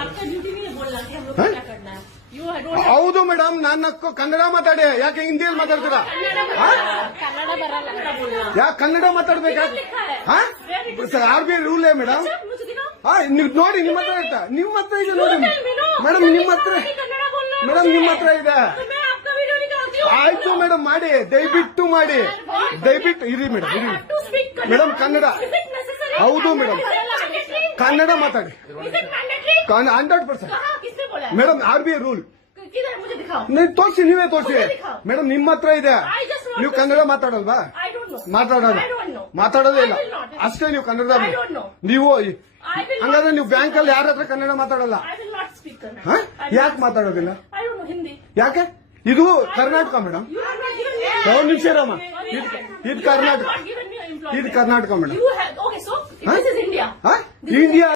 आपका ड्यूटी नहीं है बोलना कि हम लोग क्या करना है। ಹೌದು ಮೇಡಮ್, ನಾನು ಕನ್ನಡ ಮಾತಾಡಿ, ಯಾಕೆ ಹಿಂದಿಯಲ್ಲಿ ಮಾತಾಡ್ತೀರಾ? कन्नड़ बरಲ್ಲ ಯಾಕೆ ಕನ್ನಡ ಮಾತಾಡ್ಬೇಕಾ? RBI rule madam. ನೀವು ನೋಡಿ, ನಿಮ್ಮ ಹತ್ರ ಆಯ್ತಾ? ನಿಮ್ಮ ಹತ್ರ ಇದೆ ನೋಡಿ ಮೇಡಮ್, ನಿಮ್ಮ ಹತ್ರ ಮೇಡಮ್, ನಿಮ್ಮ ಹತ್ರ ಇದೆ. ಆಯ್ತು ಮೇಡಮ್, ಮಾಡಿ, ದಯವಿಟ್ಟು ಮಾಡಿ, ದಯವಿಟ್ಟು ಇರಿ ಮೇಡಮ್, ಇರಿ ಮೇಡಮ್. ಕನ್ನಡ ಹೌದು ಮೇಡಮ್, ಕನ್ನಡ ಮಾತಾಡಿ 100%. ಮೇಡಮ್ RBI ರೂಲ್ ನೀವು ತೋರಿಸಿ, ನೀವೇ ತೋರಿಸಿ ಮೇಡಮ್, ನಿಮ್ಮ ಹತ್ರ ಇದೆ. ನೀವು ಕನ್ನಡ ಮಾತಾಡಲ್ವಾ? ಮಾತಾಡೋದೇ ಇಲ್ಲ ಅಷ್ಟೇ. ನೀವು ಕನ್ನಡ ನೀವು ಹಂಗಾದ್ರೆ ನೀವು ಬ್ಯಾಂಕ್ ಅಲ್ಲಿ ಯಾರ ಹತ್ರ ಕನ್ನಡ ಮಾತಾಡಲ್ಲ? ಯಾಕೆ ಮಾತಾಡೋದಿಲ್ಲ? ಯಾಕೆ? ಇದು ಕರ್ನಾಟಕ ಮೇಡಮ್. ಒಂದು ನಿಮಿಷ ರಾಮ, ಇದು ಕರ್ನಾಟಕ, ಇದು ಕರ್ನಾಟಕ ಮೇಡಮ್. ಇಂಡಿಯಾ